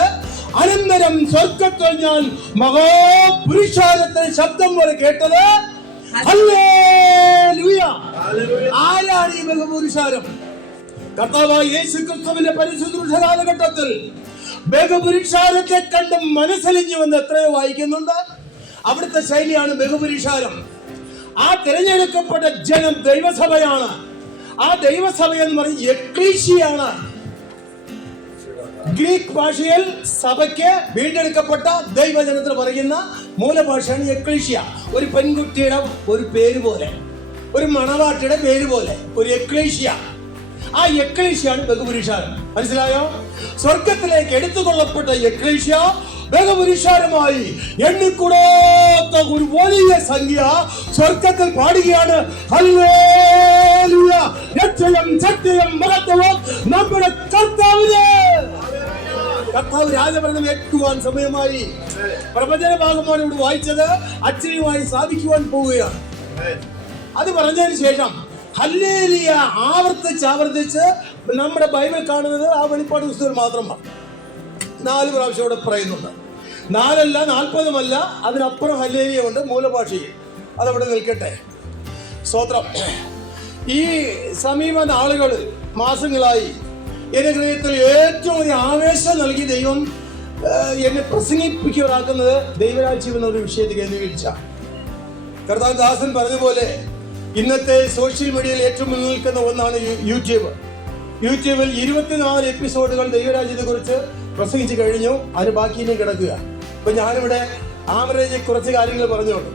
അനന്തരം സ്വർഗത്തിൽ ഞാൻ മഹാപുരുഷാരത്തിന്റെ ശബ്ദം പോലെ കേട്ടത്, ഹല്ലേലൂയ. ആരാണ് ഈ ബഹുപുരുഷാരം. കർത്താവായ യേശുക്രിസ്തുവിന്റെ പരിശുദ്ധ കാലഘട്ടത്തിൽ ബഹുപുരുഷാരത്തെ കണ്ട് മനസ്സലിഞ്ഞുവെന്ന് എത്രയോ വായിക്കുന്നുണ്ട്. അവിടുത്തെ ശൈലിയാണ് ബഹുപുരുഷാരം. ആ തിരഞ്ഞെടുക്കപ്പെട്ട ജനം ദൈവസഭയാണ്. ആ ദൈവസഭ എന്ന് പറയുന്നത് എക്ലീസിയാണ്. ഗ്രീക്ക് ഭാഷയിൽ സഭയ്ക്ക് വീണ്ടെടുക്കപ്പെട്ട ദൈവജനത്തിന് പറയുന്ന മൂലഭാഷയാണ് എക്ലീഷ്യ. ഒരു പെൺകുട്ടിയുടെ ഒരു പേര് പോലെ, ഒരു മണവാട്ടിയുടെ പേര് പോലെ ഒരു എക്ലീഷ്യ. ആ എക്ലീഷ്യാണ് ബഹുപുരുഷാരം. മനസ്സിലായോ? സ്വർഗത്തിലേക്ക് എടുത്തുകൊള്ളപ്പെട്ട എക്ലീഷ്യ ബഹുപുരുഷാരമായി എണ്ണിക്കൂടാത്ത ഒരു വലിയ സംഖ്യ സ്വർഗത്തിൽ പാടുകയാണ്. ഹല്ലേലൂയ, രക്ഷയും ശക്തിയും മഹത്വവും നമ്മുടെ കർത്താവിന്. കർത്താവ് രാജഭരണം ഏൽക്കുവാൻ സമയമായി. പ്രവചന ഭാഗമാണ് ഇവിടെ വായിച്ചത്. അച്ഛനുമായി സ്ഥാപിക്കുവാൻ പോവുകയാണ്. അത് പറഞ്ഞതിന് ശേഷം ഹല്ലേലൂയ ആവർത്തിച്ച് നമ്മുടെ ബൈബിൾ കാണുന്നത് ആ വെളിപ്പാട് പുസ്തകത്തിൽ മാത്രമാണ്. 4 പ്രാവശ്യം ഇവിടെ പറയുന്നുണ്ട്. 4 അല്ല 40 അതിനപ്പുറം ഹല്ലേലൂയ ഉണ്ട് മൂലഭാഷയിൽ. അതവിടെ നിൽക്കട്ടെ. സ്തോത്രം. ഈ സമീപ നാളുകൾ മാസങ്ങളായി എന്റെ ഹൃദയത്തിൽ ഏറ്റവും വലിയ ആവേശം നൽകി ദൈവം എന്നെ പ്രസംഗിപ്പിക്കാറാക്കുന്നത് ദൈവരാജ്യം എന്നൊരു വിഷയത്തിൽ കേന്ദ്രീകരിച്ച കർത്താവ് ദാസൻ പറഞ്ഞതുപോലെ ഇന്നത്തെ സോഷ്യൽ മീഡിയയിൽ ഏറ്റവും മുന്നിൽ നിൽക്കുന്ന ഒന്നാണ് യൂട്യൂബിൽ 24 എപ്പിസോഡുകൾ ദൈവരാജ്യത്തെ കുറിച്ച് പ്രസംഗിച്ചു കഴിഞ്ഞു. അതിന് ബാക്കി ഇനിയും കിടക്കുക. ഇപ്പൊ ഞാനിവിടെ ആവറേജ് കുറച്ച് കാര്യങ്ങൾ പറഞ്ഞോളൂ.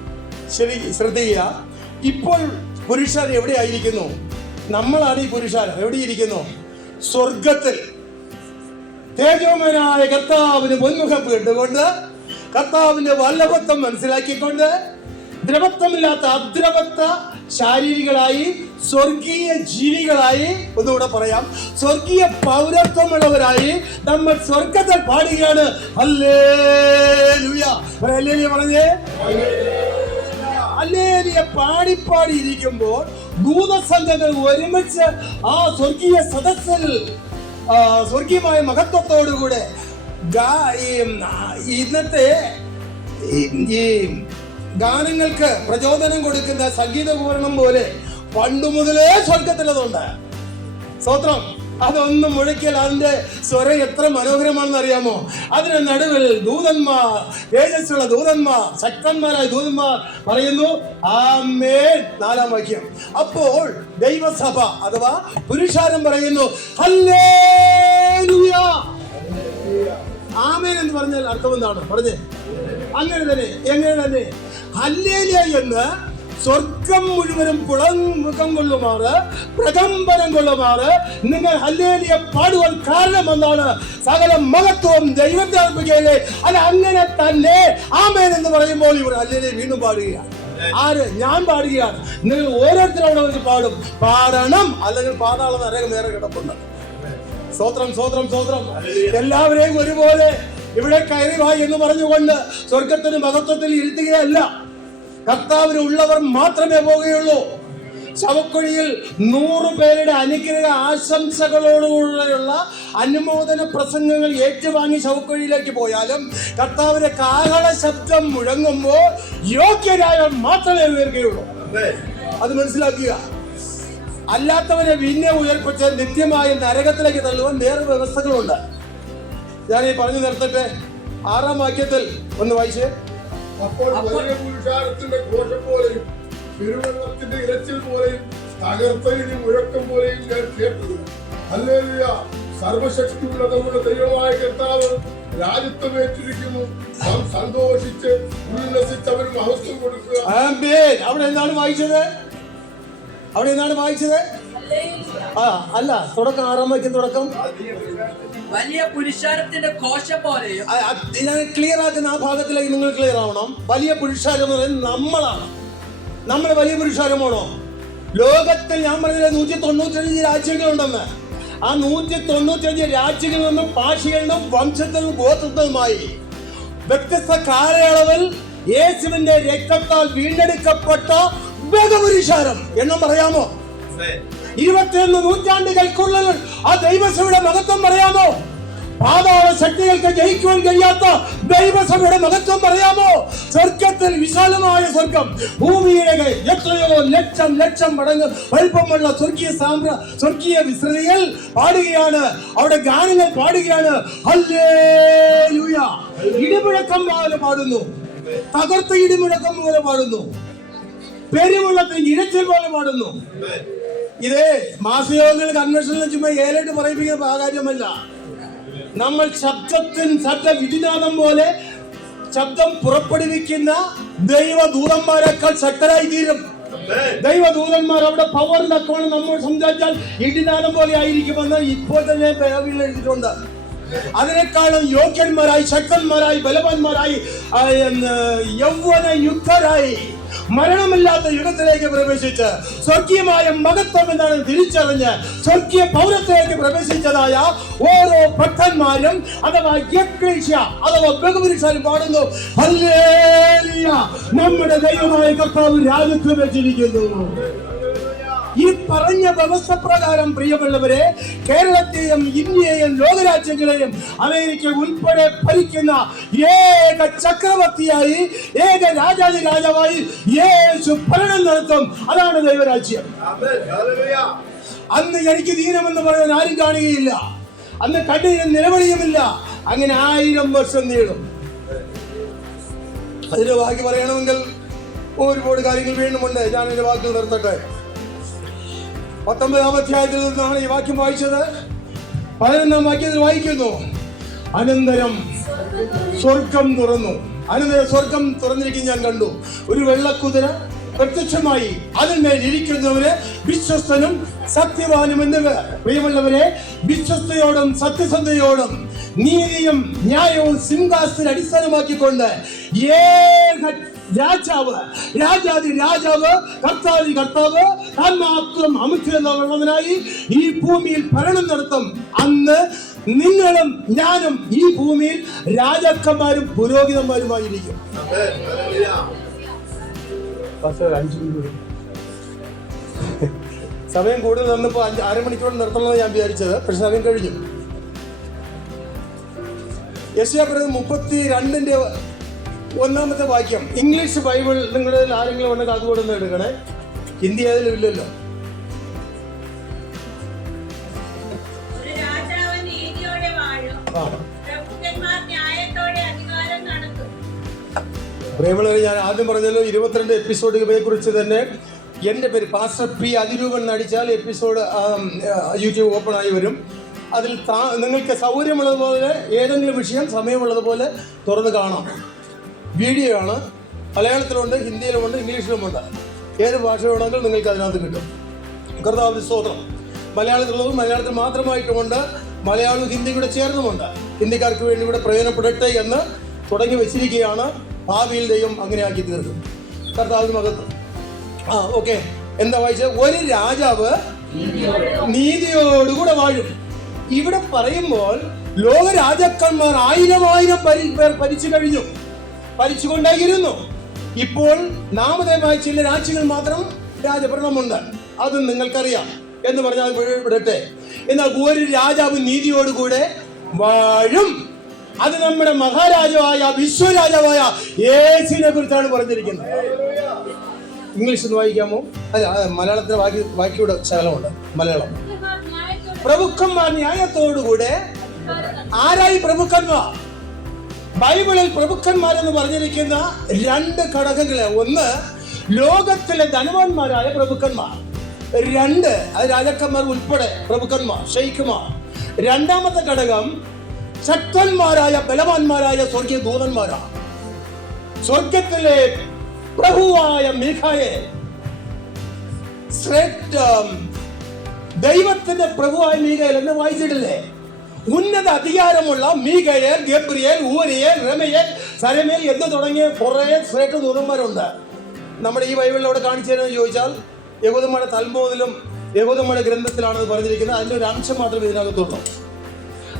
ശരി, ശ്രദ്ധിക്കുക. ഇപ്പോൾ പുരുഷാരം എവിടെയായിരിക്കുന്നു? നമ്മളാണ് ഈ പുരുഷാരം. എവിടെയിരിക്കുന്നു? സ്വർഗത്തിൽ തേജോമനായ കർത്താവിന് മുൻമുഖം കണ്ടുകൊണ്ട്, കർത്താവിന്റെ വല്ലഭത്വം മനസ്സിലാക്കിക്കൊണ്ട്, ദ്രവത്വമില്ലാത്ത അദ്രവത്വ ശാരീരികളായി സ്വർഗീയ ജീവികളായി, ഒന്നുകൂടെ പറയാം, സ്വർഗീയ പൗരത്വമുള്ളവരായി നമ്മൾ സ്വർഗത്തിൽ പാടുകയാണ്. ഹല്ലേലൂയ. ഹല്ലേലൂയ പറഞ്ഞേ. ഹല്ലേലൂയ പാടി ഇരിക്കുമ്പോൾ ദൂതസംഘങ്ങൾ ഒരുമിച്ച് ആ സ്വർഗീയ സദസ്സിൽ സ്വർഗീയമായ മഹത്വത്തോടുകൂടെ ഇന്നത്തെ ഈ ഗാനങ്ങൾക്ക് പ്രചോദനം കൊടുക്കുന്ന സംഗീത ഉപകരണം പോലെ പണ്ടു മുതലേ സ്വർഗത്തിലതുണ്ട്. സ്തോത്രം. അതൊന്നും മുഴക്കിയാൽ അതിന്റെ സ്വരം എത്ര മനോഹരമാണെന്ന് അറിയാമോ? അതിന് നടുവിൽ ദൂതന്മാർ, തേജസ്സുള്ള ദൂതന്മാർ, ശക്തന്മാരായ ദൂതന്മാർ പറയുന്നു ആമേൻ. 4-ാം വാക്യം. അപ്പോൾ ദൈവസഭ അഥവാ പുരുഷാരം പറയുന്നു ഹല്ലേലൂയ. ആമേൻ എന്ന് പറഞ്ഞാൽ അർത്ഥം എന്താണ്? പറഞ്ഞേ. അങ്ങനെ തന്നെ. എങ്ങനെ തന്നെ? ഹല്ലേലൂയ എന്ന് സ്വർഗം മുഴുവനും പുളമുഖം കൊള്ളുമാറ്, പ്രകമ്പനം കൊള്ളുമാറ് നിങ്ങൾ ഹല്ലേലൂയ പാടുവാൻ കാരണം എന്താണ്? സകല മഹത്വം ദൈവത്തെ അർപ്പിക്കുകയല്ലേ. അത് അങ്ങനെ തന്നെ ആമേൻ എന്ന് പറയുമ്പോൾ ഇവർ ഹല്ലേലൂയ വീണ്ടും പാടുകയാണ്. ആര്? ഞാൻ പാടുകയാണ്. നിങ്ങൾ ഓരോരുത്തരോട് പാടും. പാടണം, അല്ലെങ്കിൽ പാതാള നരകം വേറെ കിടപ്പുണ്ട്. സ്തോത്രം, സ്തോത്രം, സ്തോത്രം. എല്ലാവരെയും ഒരുപോലെ ഇവിടെ കയറി വാ എന്ന് പറഞ്ഞുകൊണ്ട് സ്വർഗത്തിന് മഹത്വത്തിൽ ഇരുത്തുകയല്ല. കർത്താവിന് ഉള്ളവർ മാത്രമേ പോകുകയുള്ളൂ. ശവക്കുഴിയിൽ 100 പേരുടെ അനുഗ്രഹ ആശംസകളോടുകൂടെയുള്ള അനുമോദന പ്രസംഗങ്ങൾ ഏറ്റുവാങ്ങി ശവക്കുഴിയിലേക്ക് പോയാലും കർത്താവിന്റെ കാഹള ശബ്ദം മുഴങ്ങുമ്പോൾ യോഗ്യരായവർ മാത്രമേ ഉയർക്കുകയുള്ളൂ. അത് മനസ്സിലാക്കുക. അല്ലാത്തവരെ പിന്നെ ഉയർപ്പിച്ച് നിത്യമായ നരകത്തിലേക്ക് തള്ളുവാൻ വേറെ വ്യവസ്ഥകളുണ്ട്. ഞാൻ ഈ പറഞ്ഞു നിർത്തട്ടെ. 6-ാം വാക്യത്തിൽ ഒന്ന് വായിച്ചേ. അപ്പോൾ വലിയ പുരുഷാരത്തിന്റെ ഘോഷം പോലെയും പെരുവെള്ളത്തിന്റെ ഇരച്ചിൽ പോലെയും തകർത്തയിടി മുഴക്കം പോലെയും ഞാൻ കേട്ടത്. ഹല്ലേലൂയ, സർവശക്തിയുള്ള നമ്മുടെ ദൈവമായ കർത്താവ് രാജ്യത്വം ഏറ്റിരിക്കുന്നു. നാം സന്തോഷിച്ച് ഉല്ലസിച്ച് അവന് മഹത്വം കൊടുക്കുക. അവിടെ എന്താണ് വായിച്ചത്? അല്ല, തുടക്കം 6-ാം വാക്യം തുടക്കം വലിയ പുരുഷാരത്തിന്റെ ഘോഷം പോലെയും. ഞാൻ ക്ലിയർ ആക്കുന്ന ആ ഭാഗത്തിലേക്ക് നിങ്ങൾ ക്ലിയർ ആവണം. വലിയ പുരുഷാരം എന്ന് പറയുന്നത് നമ്മളാണ്. നമ്മുടെ വലിയ പുരുഷാരമാണോ? ലോകത്തിൽ ഞാൻ പറഞ്ഞത് 195 രാജ്യങ്ങളുണ്ടെന്ന്. ആ 195 രാജ്യങ്ങളിൽ നിന്നും ഭാഷകളിൽ നിന്നും വംശത്തിൽ നിന്നും ഗോത്രങ്ങളുമായി വ്യത്യസ്ത കാലയളവിൽ യേശുവിന്റെ രക്തത്താൽ വീണ്ടെടുക്കപ്പെട്ട ബഹുപുരുഷാരം എന്നും പറയാമോ? 21 നൂറ്റാണ്ടുകൾക്കുള്ളിൽ ആ ദൈവസഭയുടെ മഹത്വം പറയാമോ? പാതാള ശക്തികൾക്ക് ജയിക്കുവാൻ കഴിയാത്ത ദൈവസഭയുടെ മഹത്വം പറയാമോ? സ്വർഗത്തിൽ വിശാലമായ സ്വർഗം, ഭൂമിയുടെ എത്രയോ ലക്ഷം ലക്ഷം മടങ്ങ് വലിപ്പമുള്ള സ്വർഗീയ വിസ്തൃതികൾ പാടുകയാണ്. അവിടെ ഗാനങ്ങൾ പാടുകയാണ്. ഹല്ലേലൂയ. ഇടിമുഴക്കം പോലെ പാടുന്നു, തകർത്ത ഇടിമുഴക്കം പോലെ പാടുന്നു, പെരുവെള്ളത്തിൽ ഇരച്ചിൽ പോലെ പാടുന്നു. ഇത് മാസയോഗങ്ങൾ കൺവെൻഷനിൽ ചുമ്മാ ഏലായിട്ട് പറയിപ്പിക്കുന്ന കാര്യമല്ല. നമ്മൾ ശബ്ദ വിധിനാദം പോലെ ശബ്ദം പുറപ്പെടുവിക്കുന്ന ദൈവദൂതന്മാരെക്കാൾ ശക്തരായി തീരും. ദൈവദൂതന്മാർ അവിടെ പവറിൽ അക്കോണം നമ്മൾ സംസാരിച്ചാൽ ഇടിനാദം പോലെ ആയിരിക്കുമെന്ന് ഇപ്പോൾ തന്നെ ബൈബിളിൽ എഴുതിയിട്ടുണ്ട്. അതിനേക്കാളും യോഗ്യന്മാരായി, ശക്തന്മാരായി, ബലവാന്മാരായി, യൗവന യുക്തരായി മരണമില്ലാത്ത യുഗത്തിലേക്ക് പ്രവേശിച്ച് സ്വർഗീയമായ മഹത്വം എന്താണ് തിരിച്ചറിഞ്ഞ് സ്വർഗീയ പൗരത്തിലേക്ക് പ്രവേശിച്ചതായ ഓരോ ഭക്തന്മാരും അഥവാ എക്ലേഷ്യ അഥവാ ബഹുപുരുഷാലും പാടുന്നു, ഹല്ലേലൂയ, നമ്മുടെ ദൈവമായ കർത്താവ് രാജ്യത്ത് വെച്ചിരിക്കുന്നു. ഈ പറഞ്ഞ വ്യവസ്ഥ പ്രകാരം പ്രിയമുള്ളവരെ, കേരളത്തെയും ഇന്ത്യയെയും ലോകരാജ്യങ്ങളെയും അമേരിക്ക ഉൾപ്പെടെ ഭരിക്കുന്ന ഏക ചക്രവർത്തിയായി, ഏക രാജാവായി യേശു ഭരണം നടത്തും. അതാണ് ദൈവരാജ്യം. അന്ന് എനിക്ക് ദീനമെന്ന് പറയാൻ ആരും കാണുകയില്ല. അന്ന് കണ്ണിനും നിലവിളിയുമില്ല. അങ്ങനെ 1000 വർഷം നീളും. അതിന്റെ ബാക്കി പറയണമെങ്കിൽ ഒരുപാട് കാര്യങ്ങൾ വീണ്ടുമുണ്ട്. ഞാൻ എന്റെ വാക്കുകൾ നിർത്തട്ടെ. 19-ാം അധ്യായത്തിൽ നിന്നാണ് ഈ വാക്യം വായിച്ചത്. 11-ാം വാക്യത്തിൽ വായിക്കുന്നു, അനന്തരം സ്വർഗം തുറന്നു. അനന്തരം സ്വർഗം തുറന്നിരിക്കും ഞാൻ കണ്ടു. ഒരു വെള്ളക്കുതിര പ്രത്യക്ഷമായി, അതിന്മേൽ ഇരിക്കുന്നവര് വിശ്വസ്തനും സത്യവാനും എന്നിവ. പ്രിയമുള്ളവരെ, വിശ്വസ്തയോടും സത്യസന്ധതയോടും നീതിയും ന്യായവും സിംഹാസനത്തിൽ അടിസ്ഥാനമാക്കിക്കൊണ്ട് ഏക രാജാവ്, രാജാതി രാജാവ്, കർത്താതി കർത്താവ്, താൻ മാത്രം അമുഖ്യനായി ഈ ഭൂമിയിൽ ഭരണം നടത്തും. അന്ന് നിങ്ങളും ഞാനും ഈ ഭൂമിയിൽ രാജാക്കന്മാരും പുരോഹിതന്മാരുമായിരിക്കും. സമയം കൂടുതൽ വന്നപ്പോ 1/2 മണിക്കൂർ നിർത്തണമെന്ന് ഞാൻ വിചാരിച്ചത്, പക്ഷെ സമയം കഴിഞ്ഞു. യെശയ്യാ 32-ന്റെ 1-ാമത്തെ വാക്യം. ഇംഗ്ലീഷ് ബൈബിൾ നിങ്ങളുടെ ആരെങ്കിലും ഉണ്ടെങ്കിൽ അതുകൂടെ ഒന്ന് എടുക്കണേ. ഹിന്ദി അതിലും ഇല്ലല്ലോ. പ്രിയമുള്ളവരെ, ഞാൻ ആദ്യം പറഞ്ഞല്ലോ 22 എപ്പിസോഡുകളെ കുറിച്ച് തന്നെ. എൻ്റെ പേര് പാസ്റ്റർ പി അതിരൂപൻ നടിച്ചാൽ എപ്പിസോഡ് യൂട്യൂബ് ഓപ്പൺ ആയി വരും. അതിൽ നിങ്ങൾക്ക് സൗകര്യമുള്ളതുപോലെ ഏതെങ്കിലും വിഷയം സമയമുള്ളതുപോലെ തുറന്ന് കാണാം. വീഡിയോ ആണ്. മലയാളത്തിലുണ്ട്, ഹിന്ദിയിലുമുണ്ട്, ഇംഗ്ലീഷിലുമുണ്ട്. ഏത് ഭാഷ വേണമെങ്കിലും നിങ്ങൾക്ക് അതിനകത്ത് കിട്ടും. കർത്താവിന്റെ സ്തോത്രം. മലയാളത്തിലുള്ളതും മലയാളത്തിൽ മാത്രമായിട്ടുമുണ്ട്, മലയാളവും ഹിന്ദി കൂടെ ചേർന്നുമുണ്ട്. ഹിന്ദിക്കാർക്ക് വേണ്ടി കൂടെ പ്രയോജനപ്പെടട്ടെ എന്ന് തുടങ്ങി വെച്ചിരിക്കുകയാണ്. ഭാവിയിൽ ദൈവം അങ്ങനെ ആക്കി തീർക്കും. കർത്താവിന് മഹത്വം. ഓക്കെ, എന്താ വായിച്ചത്? ഒരു രാജാവ് നീതിയോടുകൂടെ വാഴും. ഇവിടെ പറയുമ്പോൾ ലോക രാജാക്കന്മാർ 1000 പേർ ഭരിച്ചു കഴിഞ്ഞു, ഭരിച്ചുകൊണ്ടേയിരുന്നു. ഇപ്പോൾ നാമധേയമായ ചില രാജ്യങ്ങൾ മാത്രം രാജഭരണമുണ്ട്. അത് നിങ്ങൾക്കറിയാം എന്ന് പറഞ്ഞാൽ വിടട്ടെ. എന്നാൽ ഒരു രാജാവ് നീതിയോടുകൂടെ വാഴും. അത് നമ്മുടെ മഹാരാജാവായ വിശ്വരാജാവായ യേശുവിനെ കുറിച്ചാണ് പറഞ്ഞിരിക്കുന്നത്. ഇംഗ്ലീഷ് ഒന്ന് വായിക്കാമോ? അല്ല, മലയാളത്തിലെ വാക്യയുടെ ശകലമുണ്ട്. മലയാളം. പ്രഭുക്കന്മാർ ന്യായത്തോടുകൂടെ. ആരായി പ്രഭുക്കന്മാർ? ബൈബിളിൽ പ്രഭുക്കന്മാരെന്ന് പറഞ്ഞിരിക്കുന്ന 2 ഘടകങ്ങള്. ഒന്ന്, ലോകത്തിലെ ധനവാന്മാരായ പ്രഭുക്കന്മാർ. 2, അത് രാജാക്കന്മാർ ഉൾപ്പെടെ പ്രഭുക്കന്മാർ, ഷെയ്ഖുമാർ. 2-ാമത്തെ ഘടകം ശക്തന്മാരായ ബലവാന്മാരായ സ്വർഗീയ ദൂതന്മാരാണ്. സ്വർഗത്തിലെ പ്രഭുവായ മീഖായേൽ, ദൈവത്തിന്റെ പ്രഭുവായ മീഖായേൽ എന്ന് വായിച്ചിട്ടില്ലേ? ഉന്നത അധികാരമുള്ള മീഖായേൽ, ഗബ്രിയേൽ, ഊരിയേൽ, റമയേൽ, സരമേൽ എന്ന് തുടങ്ങിയ കുറെ ശ്രേഷ്ഠ ദൂതന്മാരുണ്ട്. നമ്മുടെ ഈ ബൈബിളിലൂടെ കാണിച്ചു തരുമെന്ന് ചോദിച്ചാൽ യഹൂദന്മാരുടെ തൽമൂദിലും യഹൂദന്മാരുടെ ഗ്രന്ഥത്തിലാണ് ഇത് പറഞ്ഞിരിക്കുന്നത്. അതിന്റെ ഒരു അംശം മാത്രമേ ഇതിനകത്തുള്ളൂ.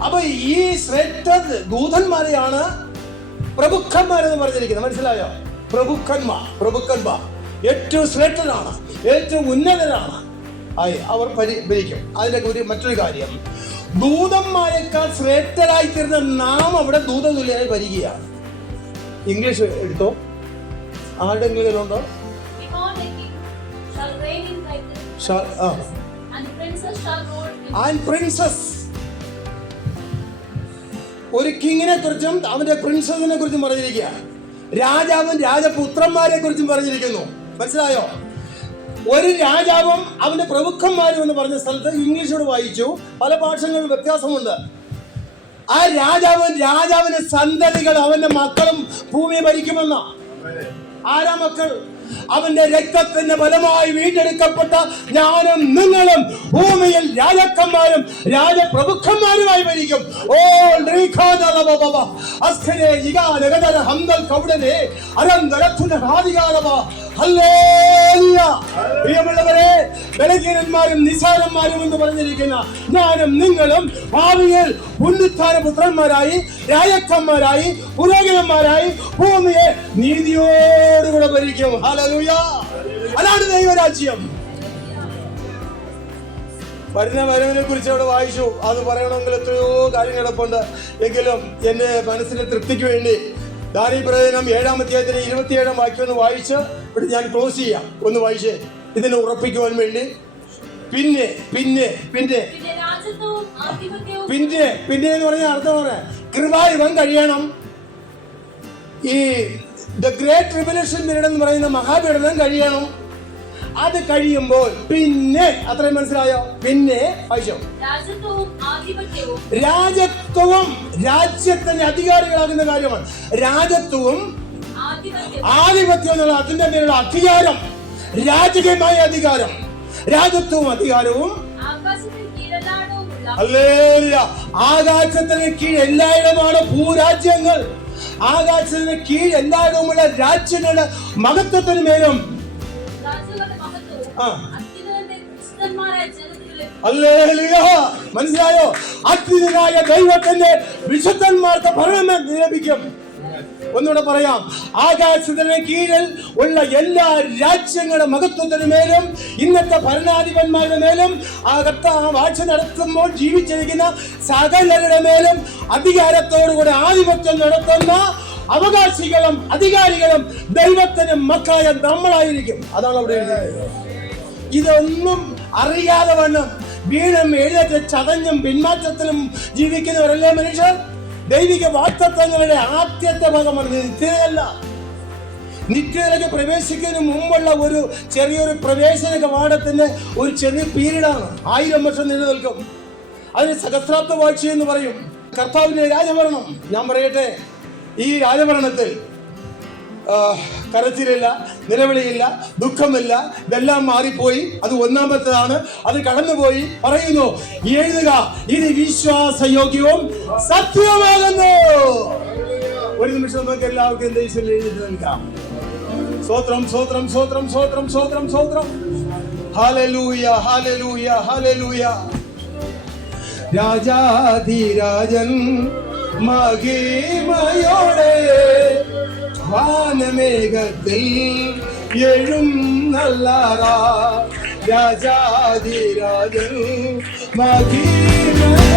അപ്പൊ ഈ ശ്രേഷ്ഠ ദൂതന്മാരെയാണ് പ്രഭുക്കന്മാരെന്ന് പറഞ്ഞിരിക്കുന്നത്. മനസ്സിലായോ? പ്രഭുക്കന്മാർ ഏറ്റവും ശ്രേഷ്ഠരാണ്, ഏറ്റവും ഉന്നതരാണ്. അവർ ഭരിക്കും. അതിന്റെ മറ്റൊരു കാര്യം, ദൂതന്മാരെക്കാൾ ശ്രേഷ്ഠരായി തീർന്ന നാം അവിടെ ദൂതതുല്യരായി വരികയാണ്. ഇംഗ്ലീഷ് എടുത്തോ, ആരുടെങ്കിലും ഉണ്ടോ? Behold, a king shall reign in righteousness, and princes shall rule in and princess. ഒരു കിങ്ങിനെ കുറിച്ചും അവന്റെ പ്രിൻസസിനെ കുറിച്ചും പറഞ്ഞിരിക്കുകയാണ്. രാജാവും രാജപുത്രന്മാരെ കുറിച്ചും പറഞ്ഞിരിക്കുന്നു. മനസ്സിലായോ? ഒരു രാജാവും അവന്റെ പ്രഭുക്കന്മാരും എന്ന് പറഞ്ഞ സ്ഥലത്ത് ഇംഗ്ലീഷോട് വായിച്ചു, പല ഭാഷകളിൽ വ്യത്യാസമുണ്ട്. ആ രാജാവിന്റെ സന്തതികൾ, അവന്റെ മക്കളും ഭൂമിയെ ഭരിക്കുമെന്ന. ആരാ മക്കൾ? അവന്റെ രക്തത്തിന്റെ ഫലമായി വീണ്ടെടുക്കപ്പെട്ട ഞാനും നിങ്ങളും ഭൂമിയിൽ രാജാക്കന്മാരും രാജപ്രഭുക്കന്മാരുമായി ഭരിക്കും. പ്രിയമുള്ളവരെ, ബലഹീനന്മാരും നിസാരന്മാരും എന്ന് പറഞ്ഞിരിക്കുന്ന ഞാനും നിങ്ങളും ഭാവിയിൽ പുനരുത്ഥാന പുത്രന്മാരായി രാജാക്കന്മാരായി പുരോഹിതന്മാരായി ഭൂമിയെ നീതിയോടുകൂടെ ഭരിക്കും. ഹല്ലേലൂയ! അതാണ് ദൈവരാജ്യം. വരുന്ന വരവിനെ കുറിച്ച് അവിടെ വായിച്ചു. അത് പറയണമെങ്കിൽ എത്രയോ കാര്യങ്ങൾ കിടപ്പുണ്ട്. എങ്കിലും എന്റെ മനസ്സിന്റെ തൃപ്തിക്ക് വേണ്ടി ദാനിയേൽ പ്രവചനം 7-ാം അധ്യായത്തിന് 27-ാം വാക്യം ഒന്ന് വായിച്ച് ഇവിടെ ഞാൻ ക്ലോസ് ചെയ്യാം. ഒന്ന് വായിച്ചേ, ഇതിനെ ഉറപ്പിക്കുവാൻ വേണ്ടി. പിന്നെ എന്ന് പറഞ്ഞ അർത്ഥം പറയാം, കൃപായുഗം കഴിയണം. ഈ ദ ഗ്രേറ്റ് ട്രിബുലേഷൻ പീരീഡ് എന്ന് പറയുന്ന മഹാപീഡനം കഴിയണം. അത് കഴിയുമ്പോൾ പിന്നെ, അത്രയും മനസ്സിലായോ? പിന്നെ രാജ്യത്വവും രാജ്യത്തിന്റെ അധികാരികളാകുന്ന കാര്യമാണ്. രാജ്യത്വവും ആധിപത്യം എന്നുള്ള അതിന്റെ പേരുള്ള അധികാരം, രാജകീയമായ അധികാരം, രാജ്യത്വവും അധികാരവും. ഹല്ലേലൂയ! ആകാശത്തിന് കീഴ് എല്ലായിടമാണ് ഭൂരാജ്യങ്ങൾ. ആകാശത്തിന് കീഴ് എല്ലായിടവുമുള്ള രാജ്യങ്ങളുടെ മഹത്വത്തിന് മേലും. മനസ്സിലായോ? അത്യുന്നതനായ ദൈവത്തിന്റെ വിശുദ്ധന്മാർക്ക് ഭരണം ലഭിക്കും. ഒന്നുകൂടെ പറയാം, ആകാശത്തിന് കീഴിൽ ഉള്ള എല്ലാ രാജ്യങ്ങളുടെ മഹത്വത്തിന് മേലും ഇന്നത്തെ ഭരണാധിപന്മാരുടെ മേലും വാഴ്ച നടത്തുമ്പോൾ ജീവിച്ചിരിക്കുന്ന സകലരുടെ മേലും അധികാരത്തോടുകൂടി ആധിപത്യം നടത്തുന്ന അവകാശികളും അധികാരികളും ദൈവത്തിന് മക്കളായ നമ്മളായിരിക്കും. അതാണ് അവിടെ എഴുതിയത്. ഇതൊന്നും അറിയാതെ വണ്ണം വീണും എഴുതത്തെ ചതഞ്ഞും പിന്മാറ്റത്തിലും ജീവിക്കുന്നവരല്ലേ മനുഷ്യർ. ദൈവിക വാഗ്ദത്തങ്ങളുടെ ആദ്യത്തെ ഭാഗമാണ് നിത്യതയല്ല. നിത്യതയിലേക്ക് പ്രവേശിക്കുന്നതിന് മുമ്പുള്ള ഒരു ചെറിയൊരു പ്രവേശന കവാടത്തിന്റെ ഒരു ചെറിയ പീരീഡാണ്. 1000 വർഷം നിലനിൽക്കും. അതിന് സഹസ്രാബ്ദ വാഴ്ച എന്ന് പറയും. കർത്താവിന്റെ രാജഭരണം. ഞാൻ പറയട്ടെ, ഈ രാജഭരണത്തിൽ കരച്ചിലില്ല, നിലവിളിയില്ല, ദുഃഖമില്ല. ഇതെല്ലാം മാറിപ്പോയി. അത് ഒന്നാമത്തേതാണ്. അത് കടന്നുപോയി. പറയുന്നു, എഴുതുക, ഇത് വിശ്വാസയോഗ്യവും സത്യവുമാകുന്നു. ഒരു നിമിഷം നമുക്ക് എല്ലാവർക്കും ദേശത്തിൽ എഴുതി നൽകാം. സ്തോത്രം, സ്തോത്രം, സ്തോത്രം, സ്തോത്രം, സ്തോത്രം, സ്തോത്രം. ഹല്ലേലൂയ, ഹല്ലേലൂയ, ഹല്ലേലൂയ. രാജാധിരാജൻ മഹിമയോടെ വാനമേഘത്തിൽ എഴുന്നള്ളാറാ. രാജാധിരാജൻ മഹിമയോടെ